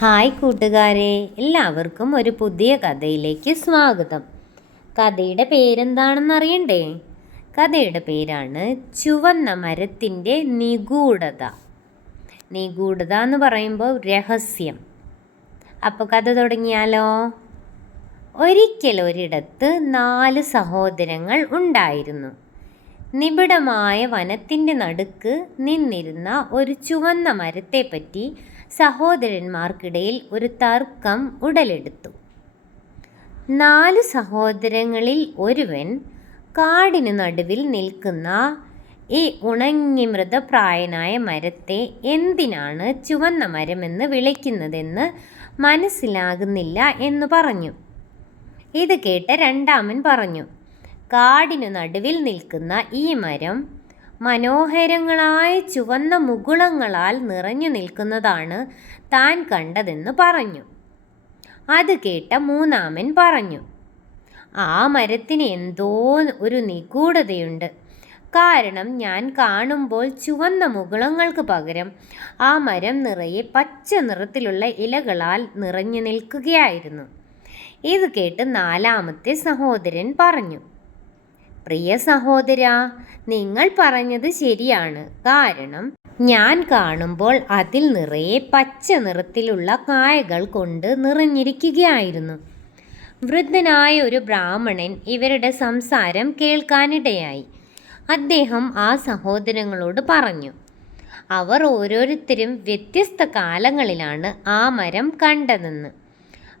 Hi കൂട്ടുകാരെ എല്ലാവർക്കും ഒരു പുതിയ കഥയിലേക്ക് സ്വാഗതം. കഥയുടെ പേരെന്താണെന്ന് അറിയണ്ടേ? കഥയുടെ പേരാണ് ചുവന്ന മരത്തിന്റെ നിഗൂഢത. നിഗൂഢത എന്ന് പറയുമ്പോൾ രഹസ്യം. അപ്പോൾ കഥ തുടങ്ങിയാലോ? ഒരിക്കൽ ഒരിടത്ത് നാല് സഹോദരങ്ങൾ ഉണ്ടായിരുന്നു. നിബിഡമായ വനത്തിന്റെ നടുക്ക് നിന്നിരുന്ന ഒരു ചുവന്ന മരത്തെപ്പറ്റി സഹോദരന്മാർക്കിടയിൽ ഒരു തർക്കം ഉടലെടുത്തു. നാല് സഹോദരങ്ങളിൽ ഒരുവൻ കാടിനു നടുവിൽ നിൽക്കുന്ന ഈ ഉണങ്ങി മൃതപ്രായനായ മരത്തെ എന്തിനാണ് ചുവന്ന മരമെന്ന് വിളിക്കുന്നതെന്ന് മനസ്സിലാകുന്നില്ല എന്ന് പറഞ്ഞു. ഇത് കേട്ട് രണ്ടാമൻ പറഞ്ഞു കാടിനു നടുവിൽ നിൽക്കുന്ന ഈ മരം മനോഹരങ്ങളായ ചുവന്ന മുകുളങ്ങളാൽ നിറഞ്ഞു നിൽക്കുന്നതാണ് താൻ കണ്ടതെന്ന് പറഞ്ഞു. അത് കേട്ട മൂന്നാമൻ പറഞ്ഞു ആ മരത്തിന് എന്തോ ഒരു നിഗൂഢതയുണ്ട്. കാരണം ഞാൻ കാണുമ്പോൾ ചുവന്ന മുകുളങ്ങൾക്ക് പകരം ആ മരം നിറയെ പച്ച നിറത്തിലുള്ള ഇലകളാൽ നിറഞ്ഞു നിൽക്കുകയായിരുന്നു. ഇത് കേട്ട് നാലാമത്തെ സഹോദരൻ പറഞ്ഞു പ്രിയ സഹോദര നിങ്ങൾ പറഞ്ഞത് ശരിയാണ്. കാരണം ഞാൻ കാണുമ്പോൾ അതിൽ നിറയെ പച്ച നിറത്തിലുള്ള കായകൾ കൊണ്ട് നിറഞ്ഞിരിക്കുകയായിരുന്നു. വൃദ്ധനായ ഒരു ബ്രാഹ്മണൻ ഇവരുടെ സംസാരം കേൾക്കാനിടയായി. അദ്ദേഹം ആ സഹോദരങ്ങളോട് പറഞ്ഞു അവർ ഓരോരുത്തരും വ്യത്യസ്ത കാലങ്ങളിലാണ് ആ മരം കണ്ടതെന്ന്.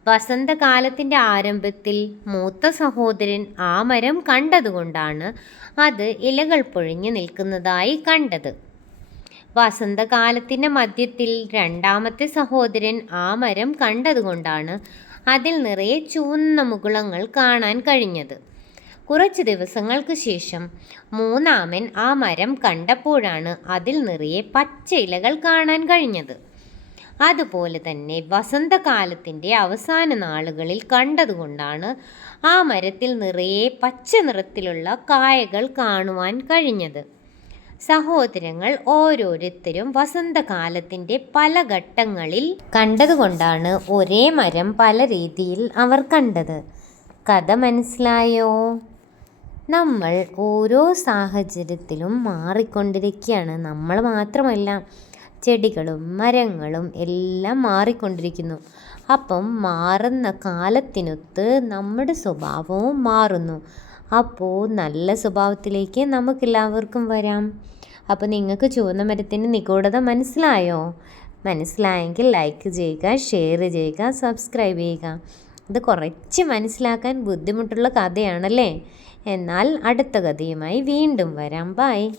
വസന്തകാലത്തിന്റെ ആരംഭത്തിൽ മൂത്ത സഹോദരൻ ആ മരം കണ്ടതുകൊണ്ടാണ് അത് ഇലകൾ പൊഴിഞ്ഞു നിൽക്കുന്നതായി കണ്ടത്. വസന്തകാലത്തിന്റെ മധ്യത്തിൽ രണ്ടാമത്തെ സഹോദരൻ ആ മരം കണ്ടതുകൊണ്ടാണ് അതിൽ നിറയെ ചുവന്ന മുകുളങ്ങൾ കാണാൻ കഴിഞ്ഞത്. കുറച്ച് ദിവസങ്ങൾക്ക് ശേഷം മൂന്നാമൻ ആ മരം കണ്ടപ്പോഴാണ് അതിൽ നിറയെ പച്ച ഇലകൾ കാണാൻ കഴിഞ്ഞത്. അതുപോലെ തന്നെ വസന്തകാലത്തിന്റെ അവസാന നാളുകളിൽ കണ്ടതുകൊണ്ടാണ് ആ മരത്തിൽ നിറയെ പച്ച നിറത്തിലുള്ള കായകൾ കാണുവാൻ കഴിഞ്ഞത്. സഹോദരങ്ങൾ ഓരോരുത്തരും വസന്തകാലത്തിന്റെ പല ഘട്ടങ്ങളിൽ കണ്ടതുകൊണ്ടാണ് ഒരേ മരം പല രീതിയിൽ അവർ കണ്ടത്. കഥ മനസ്സിലായോ? നമ്മൾ ഓരോ സാഹചര്യത്തിലും മാറിക്കൊണ്ടിരിക്കുകയാണ്. നമ്മൾ മാത്രമല്ല ചെടികളും മരങ്ങളും എല്ലാം മാറിക്കൊണ്ടിരിക്കുന്നു. അപ്പം മാറുന്ന കാലത്തിനൊത്ത് നമ്മുടെ സ്വഭാവവും മാറുന്നു. അപ്പോൾ നല്ല സ്വഭാവത്തിലേക്ക് നമുക്കെല്ലാവർക്കും വരാം. അപ്പോൾ നിങ്ങൾക്ക് ചുവന്ന മരത്തിന്റെ നിഗൂഢത മനസ്സിലായോ? മനസ്സിലായെങ്കിൽ ലൈക്ക് ചെയ്യുക ഷെയർ ചെയ്യുക സബ്സ്ക്രൈബ് ചെയ്യുക. ഇത് കുറച്ച് മനസ്സിലാക്കാൻ ബുദ്ധിമുട്ടുള്ള കഥയാണല്ലേ? എന്നാൽ അടുത്ത കഥയുമായി വീണ്ടും വരാം. ബൈ.